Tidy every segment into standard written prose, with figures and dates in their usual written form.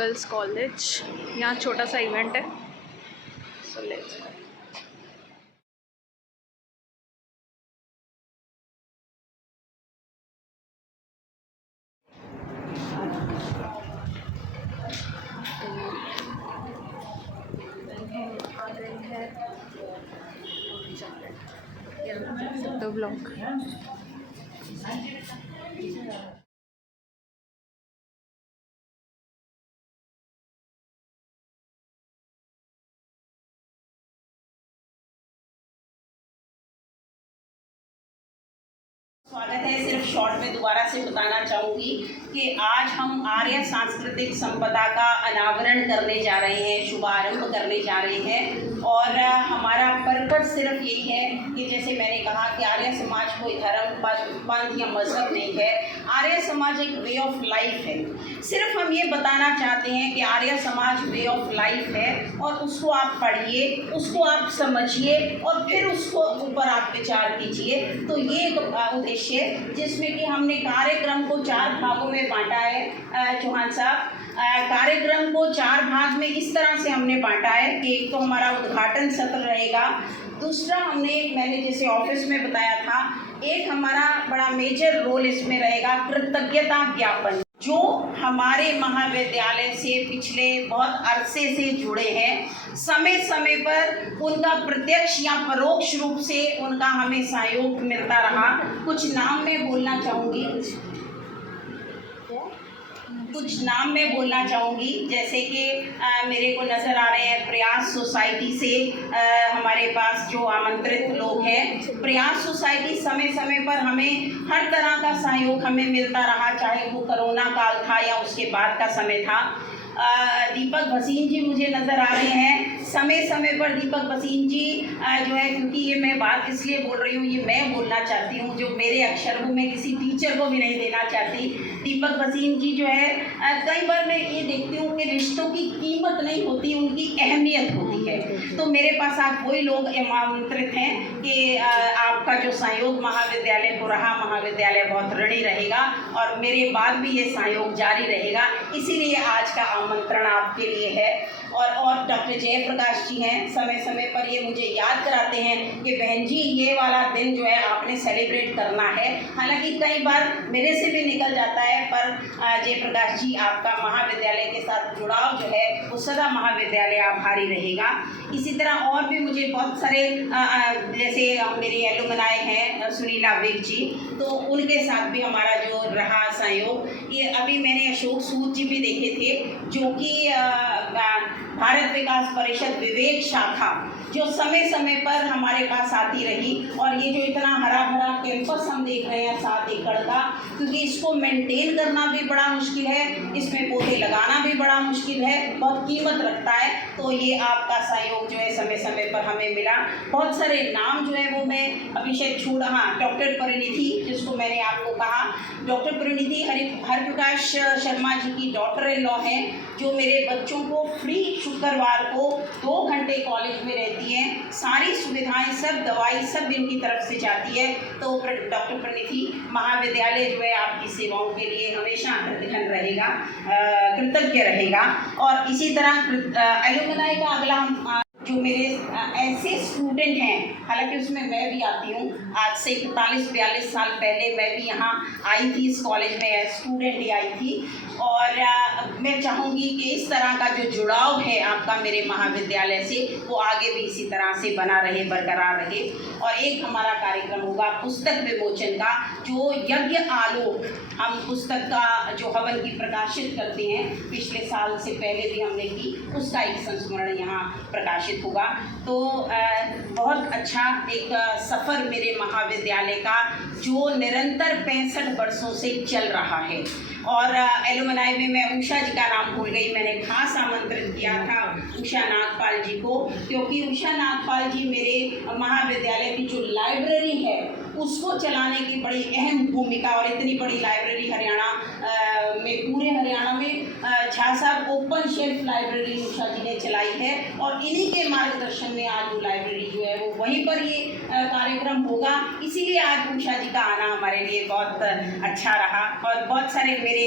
Girls college. यहाँ छोटा सा इवेंट है, सो लेट्स गो। तो ब्लॉग स्वागत है। सिर्फ शॉर्ट में दोबारा से बताना चाहूँगी कि आज हम आर्य सांस्कृतिक संपदा का अनावरण करने जा रहे हैं, शुभारंभ करने जा रहे हैं। और हमारा पर्पस सिर्फ यही है कि जैसे मैंने कहा कि आर्य समाज कोई धर्म पंथ या मजहब नहीं है, आर्य समाज एक वे ऑफ लाइफ है। सिर्फ हम ये बताना चाहते हैं कि Arya Samaj way of life है और उसको आप पढ़िए, उसको आप समझिए और फिर उसको ऊपर आप विचार कीजिए। तो ये एक उद्देश्य जिसमें कि हमने कार्यक्रम को 4 भागों में बांटा है। चौहान साहब, कार्यक्रम को 4 भाग में इस तरह से हमने बांटा है कि एक तो हमारा उद्घाटन सत्र रहेगा, दूसरा मैंने जैसे ऑफिस में बताया था, एक हमारा बड़ा मेजर रोल इसमें रहेगा कृतज्ञता ज्ञापन। जो हमारे महाविद्यालय से पिछले बहुत अरसे से जुड़े हैं, समय समय पर उनका प्रत्यक्ष या परोक्ष रूप से उनका हमें सहयोग मिलता रहा। कुछ नाम मैं बोलना चाहूँगी, जैसे कि मेरे को नज़र आ रहे हैं प्रयास सोसाइटी से हमारे पास जो आमंत्रित लोग हैं। प्रयास सोसाइटी समय समय पर हमें हर तरह का सहयोग हमें मिलता रहा, चाहे वो कोरोना काल था या उसके बाद का समय था। दीपक भसीन जी मुझे नज़र आ रहे हैं समय समय पर। दीपक भसीन जी जो है, क्योंकि ये मैं बात इसलिए बोल रही हूँ, ये मैं बोलना चाहती हूँ, जो मेरे अक्षर को मैं किसी टीचर को भी नहीं देना चाहती। दीपक भसीन जी जो है, कई बार मैं ये देखती हूँ कि रिश्तों की कीमत नहीं होती, उनकी अहमियत होती है। तो मेरे पास आज वही लोग आमंत्रित हैं कि आपका जो सहयोग महाविद्यालय को रहा, महाविद्यालय बहुत ऋणी रहेगा और मेरे बाद भी ये सहयोग जारी रहेगा। इसीलिए आज का आमंत्रण आपके लिए है। और डॉक्टर जयप्रकाश जी हैं, समय समय पर ये मुझे याद कराते हैं कि बहन जी ये वाला दिन जो है आपने सेलिब्रेट करना है। हालांकि कई बार मेरे से भी निकल जाता है, पर जयप्रकाश जी आपका महाविद्यालय के साथ जुड़ाव जो है वो सदा महाविद्यालय आभारी रहेगा। इसी तरह और भी मुझे बहुत सारे जैसे मेरे एलुमनाई हैं सुनीला विक जी, तो उनके साथ भी हमारा जो रहा सहयोग। ये अभी मैंने अशोक सूद जी भी देखे थे, जो कि भारत विकास परिषद विवेक शाखा, जो समय समय पर हमारे पास आती रही। और ये जो इतना हरा भरा कैंपस हम देख रहे हैं 7 एकड़ का, क्योंकि इसको मेंटेन करना भी बड़ा मुश्किल है, इसमें पौधे लगाना भी बड़ा मुश्किल है, बहुत कीमत रखता है। तो ये आपका सहयोग जो है समय समय पर हमें मिला। बहुत सारे नाम जो है वो मैं अभी शायद छूट, हाँ, डॉक्टर परिणीति, जिसको मैंने आपको कहा, डॉक्टर परिणीति हरिप्रकाश शर्मा जी की डॉटर इन लॉ हैं, जो मेरे बच्चों को फ्री शुक्रवार को 2 घंटे कॉलेज में रहती हैं। सारी सुविधाएं, सब दवाई सब इनकी तरफ से जाती है। तो डॉक्टर परिणीति, महाविद्यालय जो है आपकी सेवाओं के लिए हमेशा कृतज्ञ रहेगा, कृतज्ञ रहेगा। और इसी तरह एलुमनाई का अगला जो मेरे ऐसे स्टूडेंट हैं, हालांकि उसमें मैं भी आती हूँ, आज से 41-42 साल पहले मैं भी यहाँ आई थी, इस कॉलेज में स्टूडेंट ही आई थी। और मैं चाहूँगी कि इस तरह का जो जुड़ाव है आपका मेरे महाविद्यालय से, वो आगे भी इसी तरह से बना रहे, बरकरार रहे। और एक हमारा कार्यक्रम होगा पुस्तक विमोचन का, जो यज्ञ आलोक, हम पुस्तक का जो हवन की प्रकाशित करते हैं, पिछले साल से पहले भी हमने की, उसका एक संस्मरण यहाँ प्रकाशित होगा। तो बहुत अच्छा एक सफ़र मेरे महाविद्यालय का, जो निरंतर 65 वर्षों से चल रहा है। और एलुमनाई में मैं उषा जी का नाम भूल गई, मैंने खास आमंत्रित किया था उषा नागपाल जी को, क्योंकि उषा नागपाल जी मेरे महाविद्यालय की जो लाइब्रेरी है उसको चलाने की बड़ी अहम भूमिका, और इतनी बड़ी लाइब्रेरी हरियाणा में, पूरे हरियाणा में झा साहब ओपन शेल्फ लाइब्रेरी उषा जी ने चलाई है, और इन्हीं के मार्गदर्शन में आज वो लाइब्रेरी जो है वो वहीं पर ये कार्यक्रम होगा। इसीलिए आज उषा जी का आना हमारे लिए बहुत अच्छा रहा। और बहुत सारे मेरे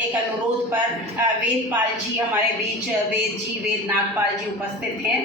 एक अनुरोध पर वेदपाल जी हमारे बीच, वेद नागपाल जी उपस्थित हैं।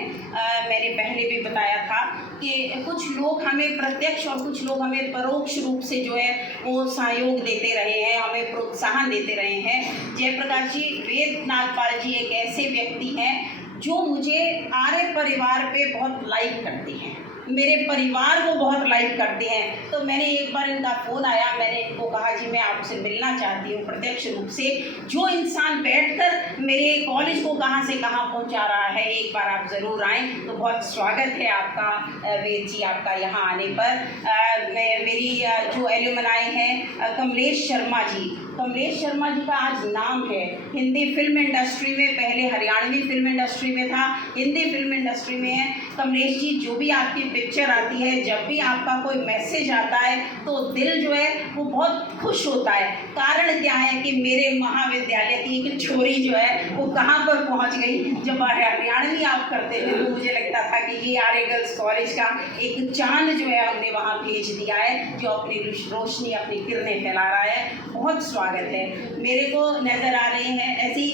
मैंने पहले भी बताया था कि कुछ लोग हमें प्रत्यक्ष और कुछ लोग हमें परोक्ष रूप से जो है वो सहयोग देते रहे हैं, हमें प्रोत्साहन देते रहे हैं। जयप्रकाश जी, वेद नागपाल जी एक ऐसे व्यक्ति हैं जो मुझे आर्य परिवार पे बहुत लाइक करते हैं, मेरे परिवार को बहुत लाइक करते हैं। तो मैंने एक बार इनका फ़ोन आया, मैंने इनको कहा जी मैं आपसे मिलना चाहती हूँ प्रत्यक्ष रूप से। जो इंसान बैठकर मेरे कॉलेज को कहाँ से कहाँ पहुँचा रहा है, एक बार आप ज़रूर आएँ। तो बहुत स्वागत है आपका वेद जी, आपका यहाँ आने पर। मेरी जो एल्यूमनाई हैं कमलेश शर्मा जी, कमलेश शर्मा जी का आज नाम है हिंदी फिल्म इंडस्ट्री में, पहले हरियाणवी फिल्म इंडस्ट्री में था, हिंदी फिल्म इंडस्ट्री में है। कमलेश जी, जो भी आपकी पिक्चर आती है, जब भी आपका कोई मैसेज आता है तो दिल जो है वो बहुत खुश होता है। कारण क्या है कि मेरे महाविद्यालय की एक छोरी जो है वो कहाँ पर पहुँच गई। जब हरियाणवी आप करते थे तो मुझे लगता था कि ये आर्य गर्ल्स कॉलेज का एक चांद जो है हमने वहाँ भेज दिया है, जो अपनी रोशनी, अपनी किरणें फैला रहा है। बहुत स्वागत है। मेरे को नज़र आ रहे हैं ऐसी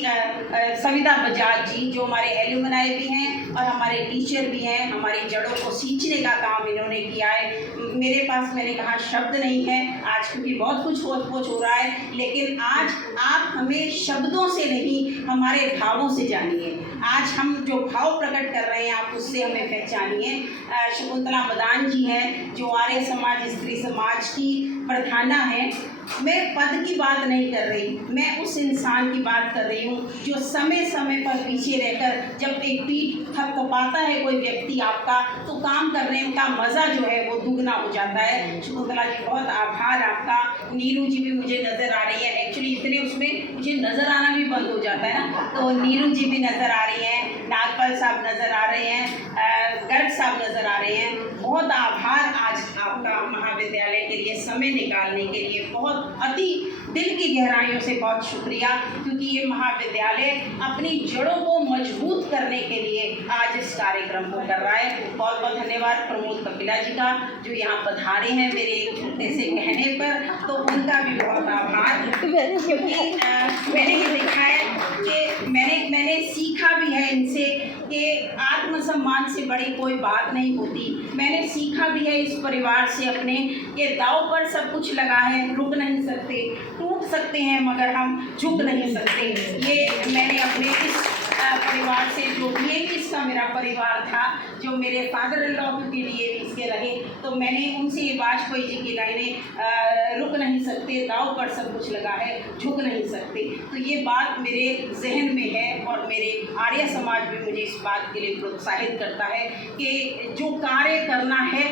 सविता बजाज जी, जो हमारे एल्यूमनाई भी हैं और हमारे टीचर भी हैं। हमारी जड़ों को सींचने का काम इन्होंने किया है। मेरे पास, मैंने कहा, शब्द नहीं है आज, क्योंकि बहुत कुछ होच-पोच हो रहा है, लेकिन आज आप हमें शब्दों से नहीं, हमारे भावों से जानिए। आज हम जो भाव प्रकट कर रहे हैं आप उससे हमें पहचानिए। शकुंतला मदान जी हैं, जो आर्य समाज स्त्री समाज की प्रधाना है। मैं पद की बात नहीं कर रही, मैं उस इंसान की बात कर रही हूँ जो समय समय पर पीछे रहकर, जब एक पीठ थपथपाता है कोई व्यक्ति आपका, तो काम करने का मज़ा जो है वो दुगना हो जाता है। शकुंतला जी, बहुत आभार आपका। नीरू जी भी मुझे नज़र आ रही है, एक्चुअली इतने उसमें मुझे नज़र आना भी बंद हो जाता है ना, तो नीरू जी भी नज़र आ रही हैं, नागपाल साहब नज़र आ रहे हैं, गर्ग साहब नज़र आ रहे हैं। बहुत आभार आज आपका महाविद्यालय के लिए समय निकालने के लिए, बहुत अति दिल की गहराइयों से बहुत शुक्रिया, क्योंकि ये महाविद्यालय अपनी जड़ों को मजबूत करने के लिए आज इस कार्यक्रम को कर रहा है। बहुत बहुत धन्यवाद प्रमोद कपिला जी का, जो यहाँ पधारे हैं मेरे एक छोटे से कहने पर, तो उनका भी बहुत आभार। क्योंकि मैंने ये देखा है कि मैंने सीखा भी है इनसे कि आत्मसम्मान से बड़ी कोई बात नहीं होती। मैंने सीखा भी है इस परिवार से अपने, कि दांव पर सब कुछ लगा है, रुक नहीं सकते, टूट सकते हैं मगर हम झुक नहीं सकते। ये मैंने अपने इस परिवार से, जो भी इसका मेरा परिवार था, जो मेरे फादर इन लॉ के लिए भी इसके रहे, तो मैंने उनसे ये वाजपेयी जी की लाइनें, रुक नहीं सकते, दांव पर सब कुछ लगा है, झुक नहीं सकते, तो ये बात मेरे जहन में है। और मेरे आर्य समाज भी मुझे इस बात के लिए प्रोत्साहित करता है कि जो कार्य करना है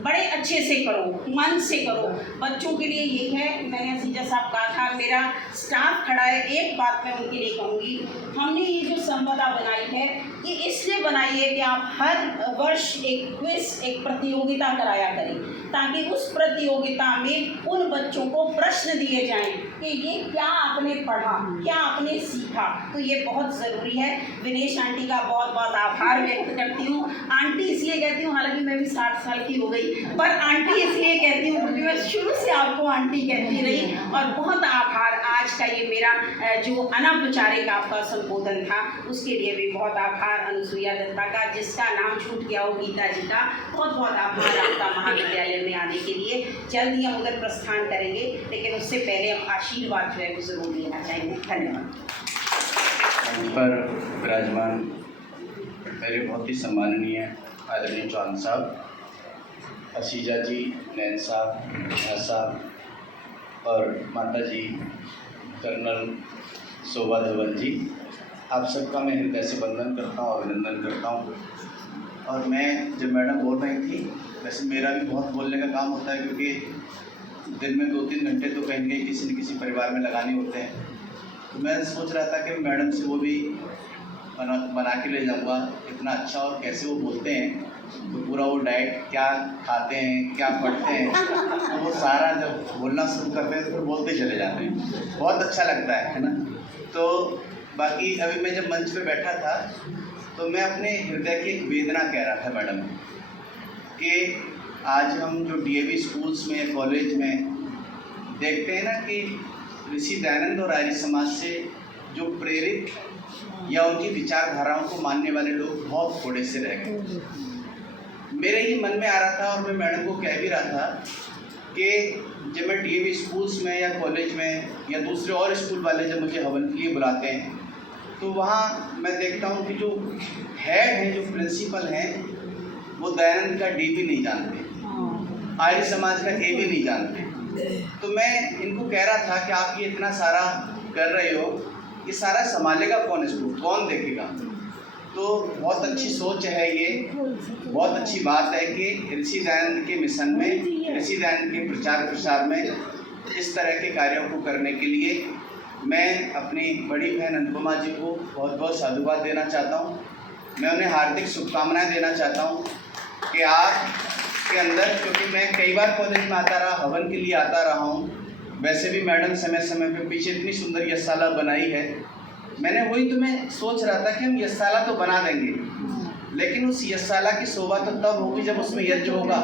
बड़े अच्छे से करो, मन से करो। बच्चों के लिए यही है, मैंने सीजा साहब कहा था, मेरा स्टाफ खड़ा है, एक बात मैं उनके लिए कहूँगी, हमने ये जो संपदा बनाई है ये इसलिए बनाई है कि आप हर वर्ष एक क्विज, एक प्रतियोगिता कराया करें, ताकि उस प्रतियोगिता में उन बच्चों को प्रश्न दिए जाएं कि ये क्या आपने पढ़ा, क्या आपने सीखा। तो ये बहुत ज़रूरी है। विनेश आंटी का बहुत बहुत आभार व्यक्त करती हूँ। आंटी इसलिए कहती हूँ, हालांकि मैं भी 60 साल की हो गई, पर आंटी इसलिए कहती हूँ क्योंकि मैं शुरू से आपको आंटी कहती रही। और बहुत आभार, आज का ये मेरा जो अनौपचारिक आपका संबोधन था उसके लिए भी बहुत आभार। अनुसुईया दत्ता का, जिसका नाम छूट गया हो, गीता जी का, बहुत बहुत आभार आपका महाविद्यालय में आने के लिए। जल्द ही हम उधर प्रस्थान करेंगे, लेकिन उससे पहले हम आशीर्वाद जो है वो जरूर लेना चाहेंगे। धन्यवाद। पर विराजमान मेरे बहुत ही सम्माननीय आदरणीय चौहान साहब, असीजा जी, नैन साहब, साहब और माता जी कर्नल शोभा धवन जी, आप सबका मैं हृदय से वंदन करता हूँ, अभिनंदन करता हूँ। और मैं जब मैडम बोल रही थी, वैसे मेरा भी बहुत बोलने का काम होता है, क्योंकि दिन में 2-3 घंटे तो कहीं न कहीं किसी न किसी परिवार में लगाने होते हैं। तो मैं सोच रहा था कि मैडम से वो भी बना के ले जाऊँगा, इतना अच्छा और कैसे वो बोलते हैं। तो पूरा वो डाइट क्या खाते हैं, क्या पढ़ते हैं, तो वो सारा जब बोलना शुरू करते हैं तो फिर बोलते चले जाते हैं। बहुत अच्छा लगता है ना। तो बाकी अभी मैं जब मंच पे बैठा था तो मैं अपने हृदय की एक वेदना कह रहा था मैडम कि आज हम जो डीएवी स्कूल्स में या कॉलेज में देखते हैं ना कि ऋषि दयानंद और आर्य समाज से जो प्रेरित या उनकी विचारधाराओं को मानने वाले लोग बहुत थोड़े से रह गए। मेरे ही मन में आ रहा था और मैं मैडम को कह भी रहा था कि जब मैं डीएवी स्कूल्स में या कॉलेज में या दूसरे और स्कूल वाले जब मुझे हवन के लिए बुलाते हैं तो वहाँ मैं देखता हूँ कि जो हेड हैं, जो प्रिंसिपल हैं, वो दयानंद का डी भी नहीं जानते, आर्य समाज का ए भी नहीं जानते। तो मैं इनको कह रहा था कि आप ये इतना सारा कर रहे हो, ये सारा संभालेगा कौन, स्कूल कौन देखेगा? तो बहुत अच्छी सोच है ये, बहुत अच्छी बात है कि ऋषि दयानंद के मिशन में, ऋषि दयानंद के प्रचार प्रसार में इस तरह के कार्यों को करने के लिए मैं अपनी बड़ी बहन अनुपमा जी को बहुत बहुत साधुवाद देना चाहता हूँ। मैं उन्हें हार्दिक शुभकामनाएं देना चाहता हूँ कि आपके अंदर, क्योंकि मैं कई बार कॉलेज में आता रहा, हवन के लिए आता रहा हूँ, वैसे भी मैडम समय समय पे पीछे इतनी सुंदर यशशाला बनाई है। मैंने वही तो मैं सोच रहा था कि हम यशशाला तो बना देंगे, लेकिन उस यशशाला की शोभा तो तब होगी जब उसमें यज्ञ होगा।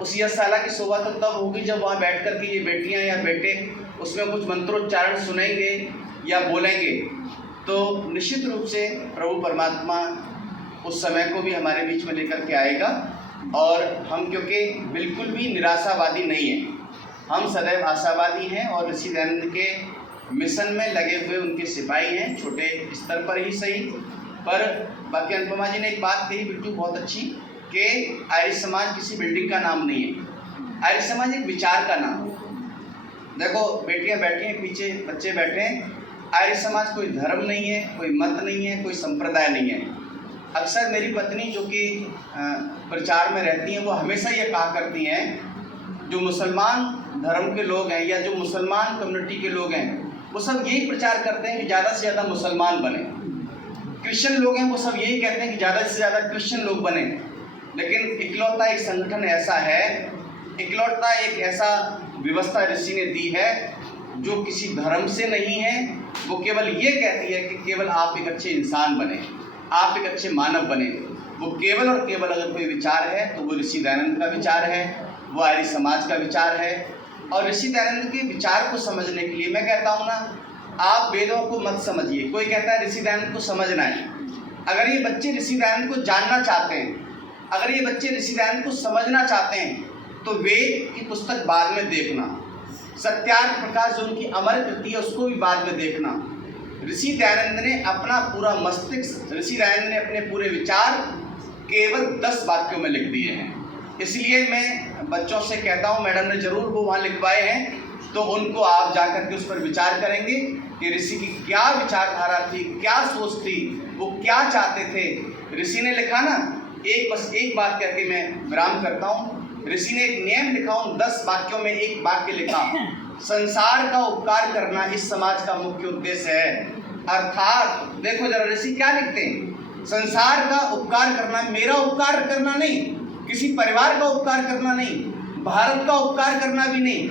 उस यशशाला की शोभा तो तब होगी जब वहाँ बैठ कर के ये बेटियाँ या बेटे उसमें कुछ मंत्रोच्चारण सुनेंगे या बोलेंगे। तो निश्चित रूप से प्रभु परमात्मा उस समय को भी हमारे बीच में लेकर के आएगा। और हम क्योंकि बिल्कुल भी निराशावादी नहीं हैं, हम सदैव आशावादी हैं और ऋषि दयानंद के मिशन में लगे हुए उनके सिपाही हैं, छोटे स्तर पर ही सही। पर बाकी अनुपमा जी ने एक बात कही बिल्टू बहुत अच्छी कि आर्य समाज किसी बिल्डिंग का नाम नहीं है, आर्य समाज एक विचार का नाम है। देखो बेटियां बैठी हैं, पीछे बच्चे बैठे हैं, आर्य समाज कोई धर्म नहीं है, कोई मत नहीं है, कोई संप्रदाय नहीं है। अक्सर मेरी पत्नी जो कि प्रचार में रहती हैं वो हमेशा ये कहा करती हैं, जो मुसलमान धर्म के लोग हैं या जो मुसलमान कम्युनिटी के लोग हैं वो सब यही प्रचार करते हैं कि ज़्यादा से ज़्यादा मुसलमान बने। क्रिश्चियन लोग हैं वो सब यही कहते हैं कि ज़्यादा से ज़्यादा क्रिश्चियन लोग बने। लेकिन इकलौता एक संगठन ऐसा है, इकलौता एक ऐसा व्यवस्था ऋषि ने दी है जो किसी धर्म से नहीं है। वो केवल ये कहती है कि केवल आप एक अच्छे इंसान बने, आप एक अच्छे मानव बने। वो केवल और केवल अगर कोई विचार है तो वो ऋषि दयानंद का विचार है, वो आर्य समाज का विचार है। और ऋषि दयानंद के विचार को समझने के लिए मैं कहता हूँ ना, आप वेदों को मत समझिए। कोई कहता है ऋषि दयानंद को समझना है, अगर ये बच्चे ऋषि दयानंद को जानना चाहते हैं, अगर ये बच्चे ऋषि दयानंद को समझना चाहते हैं तो वेद की पुस्तक बाद में देखना, सत्यार्थ प्रकाश जो उनकी अमर कृति है उसको भी बाद में देखना। ऋषि दयानंद ने अपना पूरा मस्तिष्क, ऋषि दयानंद ने अपने पूरे विचार केवल 10 वाक्यों में लिख दिए हैं। इसलिए मैं बच्चों से कहता हूँ, मैडम ने जरूर वो वहाँ लिखवाए हैं तो उनको आप जाकर के उस पर विचार करेंगे कि ऋषि की क्या विचारधारा थी, क्या सोच थी, वो क्या चाहते थे। ऋषि ने लिखा ना, बस एक बात करके मैं विराम करता हूँ। ऋषि ने एक नियम लिखा, उन 10 वाक्यों में एक वाक्य लिखा, संसार का उपकार करना इस समाज का मुख्य उद्देश्य है। अर्थात देखो जरा ऋषि क्या लिखते हैं, संसार का उपकार करना, मेरा उपकार करना नहीं, किसी परिवार का उपकार करना नहीं, भारत का उपकार करना भी नहीं,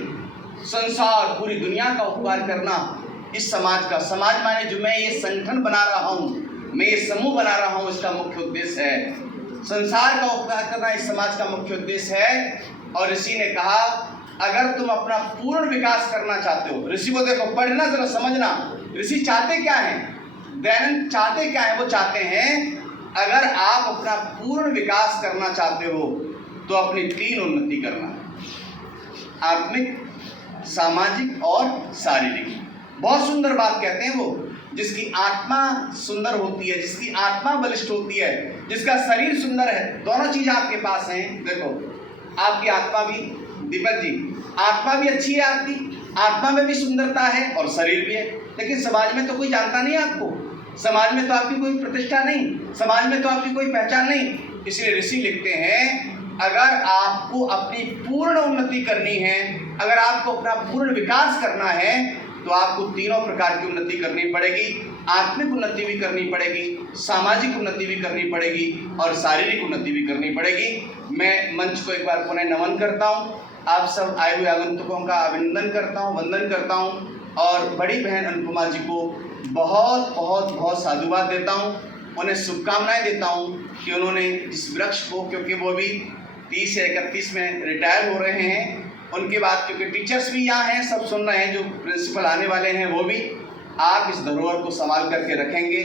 संसार पूरी दुनिया का उपकार करना इस समाज का, समाज माने जो मैं ये संगठन बना रहा हूँ, मैं ये समूह बना रहा हूँ, इसका मुख्य उद्देश्य है। संसार का उपकार करना इस समाज का मुख्य उद्देश्य है। और ऋषि ने कहा अगर तुम अपना पूर्ण विकास करना चाहते हो, ऋषि को देखो, पढ़ना जरा समझना, ऋषि चाहते क्या हैं, दयानंद चाहते क्या है? वो चाहते हैं अगर आप अपना पूर्ण विकास करना चाहते हो तो अपनी 3 उन्नति करना, आत्मिक, सामाजिक और शारीरिक। बहुत सुंदर बात कहते हैं वो, जिसकी आत्मा सुंदर होती है, जिसकी आत्मा बलिष्ठ होती है, जिसका शरीर सुंदर है, दोनों चीज आपके पास हैं। देखो आपकी आत्मा भी, दीपक जी, आत्मा भी अच्छी है आपकी, आत्मा में भी सुंदरता है और शरीर भी है, लेकिन समाज में तो कोई जानता नहीं आपको, समाज में तो आपकी कोई प्रतिष्ठा नहीं, समाज में तो आपकी कोई पहचान नहीं। इसलिए ऋषि लिखते हैं अगर आपको अपनी पूर्ण उन्नति करनी है, अगर आपको अपना पूर्ण विकास करना है तो आपको 3 प्रकार की उन्नति करनी पड़ेगी। आत्मिक उन्नति भी करनी पड़ेगी, सामाजिक उन्नति भी करनी पड़ेगी और शारीरिक उन्नति भी करनी पड़ेगी। मैं मंच को एक बार पुनः नमन करता हूँ, आप सब आए हुए आगंतुकों का अभिनंदन करता हूँ, वंदन करता हूँ और बड़ी बहन अनुपमा जी को बहुत बहुत बहुत साधुवाद देता हूँ, उन्हें शुभकामनाएं देता हूँ कि उन्होंने इस वृक्ष को, क्योंकि वो भी 30 या 31 में रिटायर हो रहे हैं, उनके बाद क्योंकि टीचर्स भी यहाँ हैं, सब सुन रहे हैं, जो प्रिंसिपल आने वाले हैं वो भी, आप इस धरोहर को संभाल करके रखेंगे।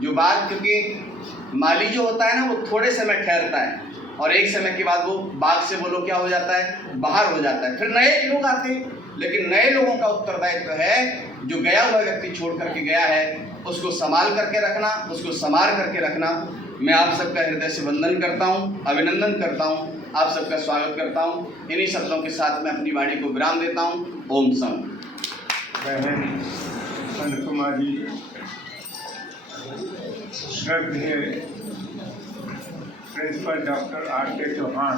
जो बात, क्योंकि माली जो होता है ना वो थोड़े समय ठहरता है और एक समय के बाद वो बाग से बोलो क्या हो जाता है, बाहर हो जाता है, फिर नए लोग आते हैं। लेकिन नए लोगों का उत्तरदायित्व है, जो गया हुआ व्यक्ति छोड़ करके गया है उसको संभाल करके रखना, उसको संभाल करके रखना। मैं आप सबका हृदय से वंदन करता हूँ, अभिनंदन करता हूँ, आप सबका स्वागत करता हूँ। इन्हीं शब्दों के साथ मैं अपनी वाणी को विराम देता हूँ। ओम सम। बहन अनुपमा जी, श्रद्धेय प्रिंसिपल डॉक्टर R.K. चौहान,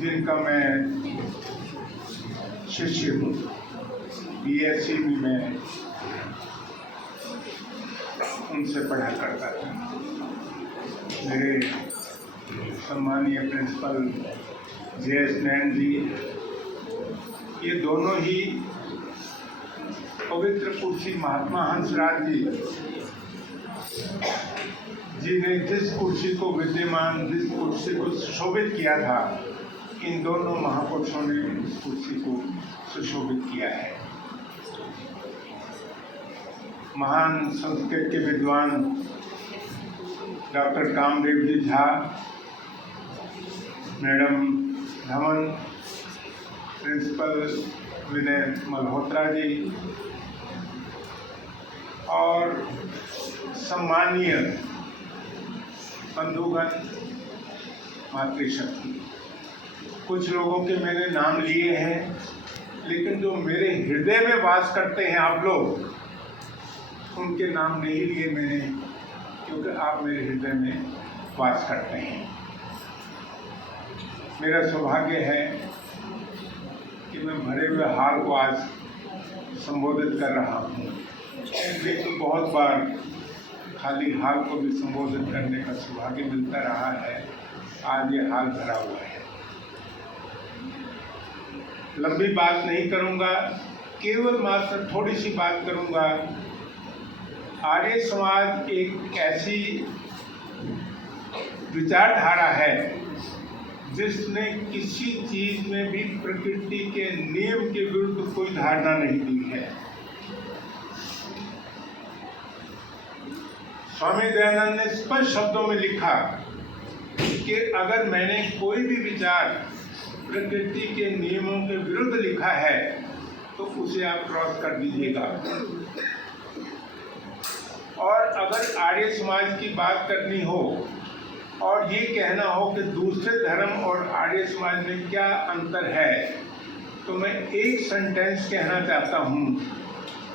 जिनका मैं शिष्य हूँ, BSc में मैं उनसे पढ़ा करता था। मेरे सम्मानीय प्रिंसिपल J.S. नैन जी, ये दोनों ही पवित्र कुर्सी महात्मा हंसराज जी ने जिस कुर्सी को विद्यमान, जिस कुर्सी को सुशोभित किया था, इन दोनों महापुरुषों ने इस कुर्सी को सुशोभित किया है। महान संस्कृत के विद्वान डॉक्टर कामदेव जी झा, मैडम धवन, प्रिंसिपल विनय मल्होत्रा जी और सम्मानीय बंधुगण, मातृशक्ति, कुछ लोगों के मैंने नाम लिए हैं, लेकिन जो मेरे हृदय में वास करते हैं आप लोग, उनके नाम नहीं लिए मैंने, क्योंकि आप मेरे हृदय में वास करते हैं। मेरा सौभाग्य है कि मैं भरे हुए हाल को आज संबोधित कर रहा हूँ, लेकिन बहुत बार खाली हाल को भी संबोधित करने का सौभाग्य मिलता रहा है। आज ये हाल भरा हुआ है। लंबी बात नहीं करूँगा, केवल मात्र थोड़ी सी बात करूँगा। आर्य समाज एक ऐसी विचारधारा है जिसने किसी चीज में भी प्रकृति के नियम के विरुद्ध कोई धारणा नहीं दी है। स्वामी दयानंद ने स्पष्ट शब्दों में लिखा कि अगर मैंने कोई भी विचार प्रकृति के नियमों के विरुद्ध लिखा है तो उसे आप क्रॉस कर दीजिएगा। और अगर आर्य समाज की बात करनी हो और ये कहना हो कि दूसरे धर्म और आर्य समाज में क्या अंतर है, तो मैं एक सेंटेंस कहना चाहता हूँ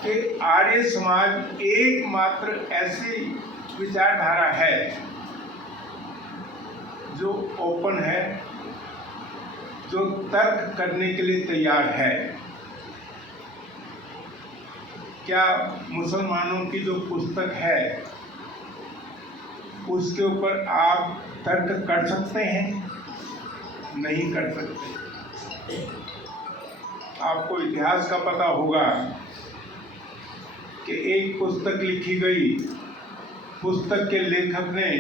कि आर्य समाज एकमात्र ऐसी विचारधारा है जो ओपन है, जो तर्क करने के लिए तैयार है। क्या मुसलमानों की जो पुस्तक है उसके ऊपर आप तर्क कर सकते हैं? नहीं कर सकते। आपको इतिहास का पता होगा कि एक पुस्तक लिखी गई, पुस्तक के लेखक ने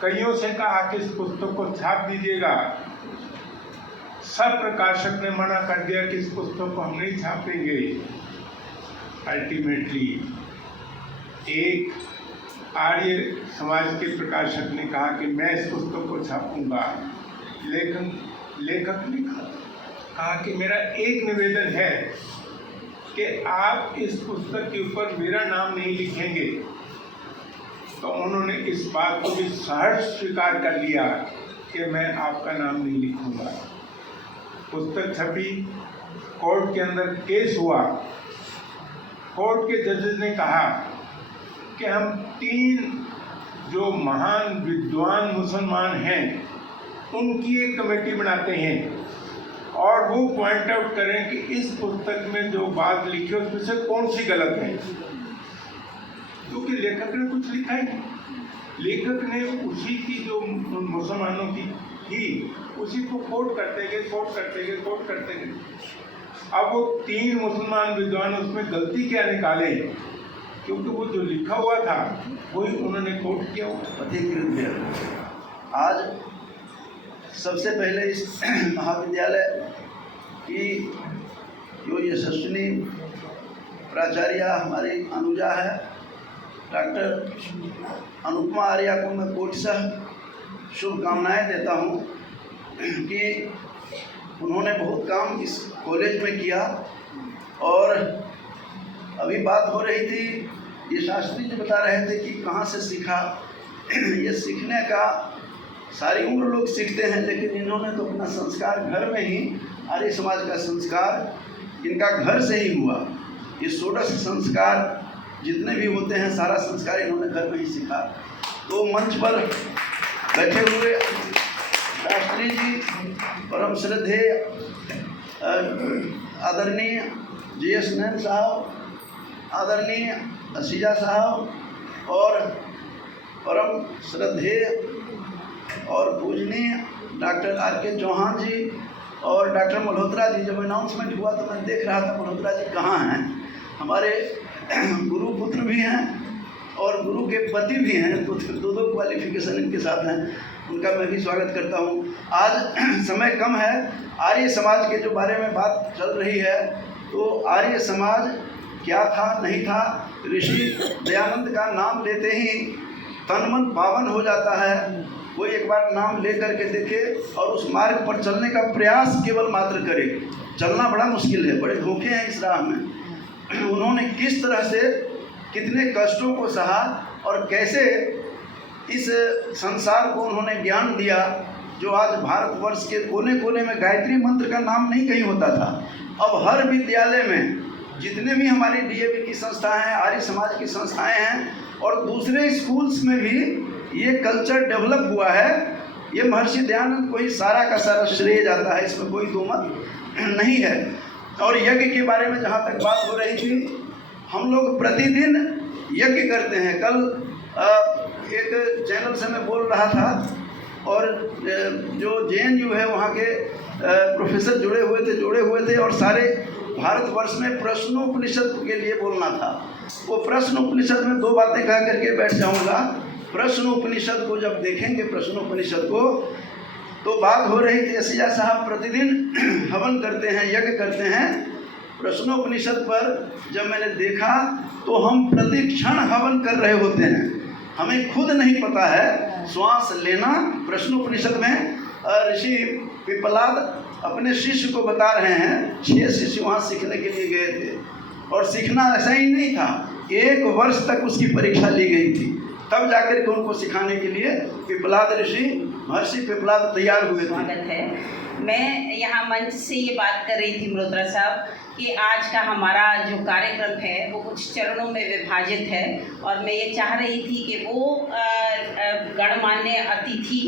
कईयों से कहा कि इस पुस्तक को छाप दीजिएगा। सब प्रकाशक ने मना कर दिया कि इस पुस्तक को हम नहीं छापेंगे। अल्टीमेटली एक आर्य समाज के प्रकाशक ने कहा कि मैं इस पुस्तक को छापूंगा। लेकिन लेखक ने कहा कि मेरा एक निवेदन है कि आप इस पुस्तक के ऊपर मेरा नाम नहीं लिखेंगे। तो उन्होंने इस बात को भी सहर्ष स्वीकार कर लिया कि मैं आपका नाम नहीं लिखूंगा। पुस्तक छपी, कोर्ट के अंदर केस हुआ। कोर्ट के जजेस ने कहा कि हम 3 जो महान विद्वान मुसलमान हैं उनकी एक कमेटी बनाते हैं और वो पॉइंट आउट करें कि इस पुस्तक में जो बात लिखी है उसमें से कौन सी गलत है, क्योंकि लेखक ने कुछ लिखा ही नहीं। लेखक ने उसी की जो मुसलमानों की थी उसी को कोट करते गए। अब वो 3 मुसलमान विद्वान उसमें गलती क्या निकाले, क्योंकि वो जो लिखा हुआ था वही उन्होंने कोट किया हुआ। अधिकृत है। आज सबसे पहले इस महाविद्यालय की जो यशस्विनी प्राचार्य हमारी अनुजा है, डॉक्टर अनुपमा आर्या को मैं कोटिशः शुभकामनाएं देता हूं कि उन्होंने बहुत काम इस कॉलेज में किया। और अभी बात हो रही थी, ये शास्त्री जी बता रहे थे कि कहाँ से सीखा। ये सीखने का सारी उम्र लोग सीखते हैं, लेकिन इन्होंने तो अपना संस्कार घर में ही, आर्य समाज का संस्कार इनका घर से ही हुआ। ये 16 संस्कार जितने भी होते हैं सारा संस्कार इन्होंने घर में ही सीखा। तो मंच पर बैठे हुए शास्त्री जी, परम श्रद्धेय आदरणीय JS नैन साहब, आदरणीय असीजा साहब और परम श्रद्धेय और पूजनीय डॉक्टर RK चौहान जी और डॉक्टर मल्होत्रा जी। जब अनाउंसमेंट हुआ तो मैं देख रहा था मल्होत्रा जी कहाँ हैं। हमारे गुरु पुत्र भी हैं और गुरु के पति भी हैं, तो दो क्वालिफिकेशन इनके साथ हैं। उनका मैं भी स्वागत करता हूँ। आज समय कम है, आर्य समाज के जो बारे में बात चल रही है, तो आर्य समाज क्या था नहीं था, ऋषि दयानंद का नाम लेते ही तन मन पावन हो जाता है। वो एक बार नाम ले करके देखे और उस मार्ग पर चलने का प्रयास केवल मात्र करे। चलना बड़ा मुश्किल है, बड़े धोखे हैं इस राह में। उन्होंने किस तरह से कितने कष्टों को सहा और कैसे इस संसार को उन्होंने ज्ञान दिया, जो आज भारतवर्ष के कोने कोने में गायत्री मंत्र का नाम नहीं कहीं होता था। अब हर विद्यालय में जितने भी हमारी DAV की संस्थाएं हैं, आर्य समाज की संस्थाएं हैं और दूसरे स्कूल्स में भी ये कल्चर डेवलप हुआ है। ये महर्षि दयानंद को ही सारा का सारा श्रेय जाता है, इसमें कोई दो मत नहीं है। और यज्ञ के बारे में जहाँ तक बात हो रही थी, हम लोग प्रतिदिन यज्ञ करते हैं। कल एक चैनल से मैं बोल रहा था और जो JNU है वहाँ के प्रोफेसर जुड़े हुए थे और सारे भारतवर्ष में प्रश्नोपनिषद के लिए बोलना था। वो प्रश्नोपनिषद में 2 बातें कह करके बैठ जाऊँगा। प्रश्नोपनिषद को जब देखेंगे, प्रश्नोपनिषद को, तो बात हो रही थी असीजा साहब प्रतिदिन हवन करते हैं, यज्ञ करते हैं। प्रश्नोपनिषद पर जब मैंने देखा तो हम प्रतिक्षण हवन कर रहे होते हैं, हमें खुद नहीं पता है श्वास लेना। प्रश्नोपनिषद में ऋषि पिपलाद अपने शिष्य को बता रहे हैं, 6 शिष्य वहाँ सीखने के लिए गए थे और सीखना ऐसा ही नहीं था, 1 वर्ष तक उसकी परीक्षा ली गई थी, तब जाकर के उनको सिखाने के लिए पिपलाद ऋषि, महर्षि पिपलाद तैयार हुए थे। स्वागत है। मैं यहाँ मंच से ये बात कर रही थी मल्होत्रा साहब कि आज का हमारा जो कार्यक्रम है वो कुछ चरणों में विभाजित है और मैं ये चाह रही थी कि वो गणमान्य अतिथि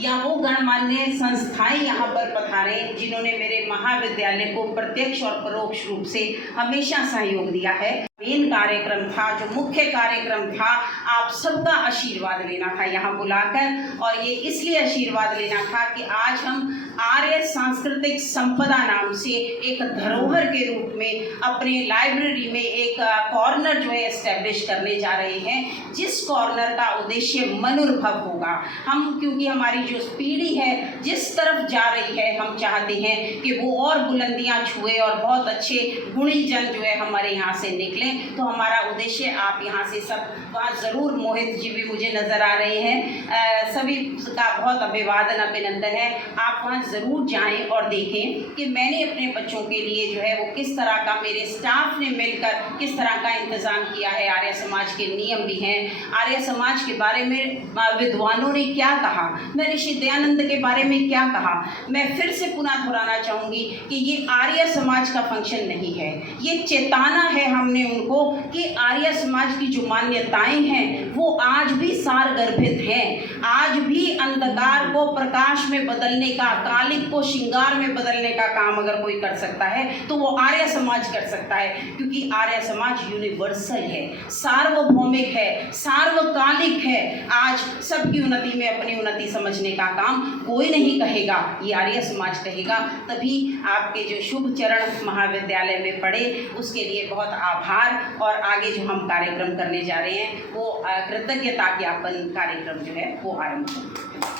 या वो गणमान्य संस्थाएं यहाँ पर पधारें जिन्होंने मेरे महाविद्यालय को प्रत्यक्ष और परोक्ष रूप से हमेशा सहयोग दिया है। मेन कार्यक्रम था, जो मुख्य कार्यक्रम था, आप सबका आशीर्वाद लेना था यहाँ बुलाकर, और ये इसलिए आशीर्वाद लेना था कि आज हम आर्य सांस्कृतिक संपदा नाम से एक धरोहर के रूप में अपने लाइब्रेरी में एक कॉर्नर जो है एस्टेब्लिश करने जा रहे हैं, जिस कॉर्नर का उद्देश्य मनुर्भव होगा। हम, क्योंकि हमारी जो पीढ़ी है जिस तरफ जा रही है, हम चाहते हैं कि वो और बुलंदियां छुए और बहुत अच्छे गुणी जन जो है हमारे यहाँ से निकलें। तो हमारा उद्देश्य, आप यहाँ से सब वहाँ ज़रूर, मोहित जी भी मुझे नज़र आ रहे हैं, सभी का बहुत अभिवादन अभिनंदन है। आप वहाँ ज़रूर जाएं और देखें कि मैंने अपने बच्चों के लिए जो है वो किस तरह का, मेरे स्टाफ ने मिलकर किस तरह का इंतज़ाम किया है। आर्य समाज के नियम भी हैं, आर्य समाज के बारे में विद्वानों ने क्या कहा, मैं ऋषि दयानंद के बारे में क्या कहा। मैं फिर से पुनः दोहराना चाहूँगी कि ये आर्य समाज का फंक्शन नहीं है, ये चेताना है हमने उनको कि आर्य समाज की जो मान्यताएं हैं वो आज भी सारगर्भित हैं, आज भी अंधकार को प्रकाश में बदलने का कालिक को श्रृंगार में बदलने का काम अगर कोई कर सकता है तो वो आर्य समाज कर सकता है, क्योंकि आर्य समाज यूनिवर्सल है, सार्वभौमिक है, सार्वकालिक है। आज सबकी उन्नति में अपनी उन्नति समझने का काम कोई नहीं कहेगा, ये आर्य समाज कहेगा। तभी आपके जो शुभ चरण महाविद्यालय में पड़े, उसके लिए बहुत आभार। और आगे जो हम कार्यक्रम करने जा रहे हैं वो कृतज्ञता ज्ञापन कार्यक्रम जो है वो आरंभ होगा।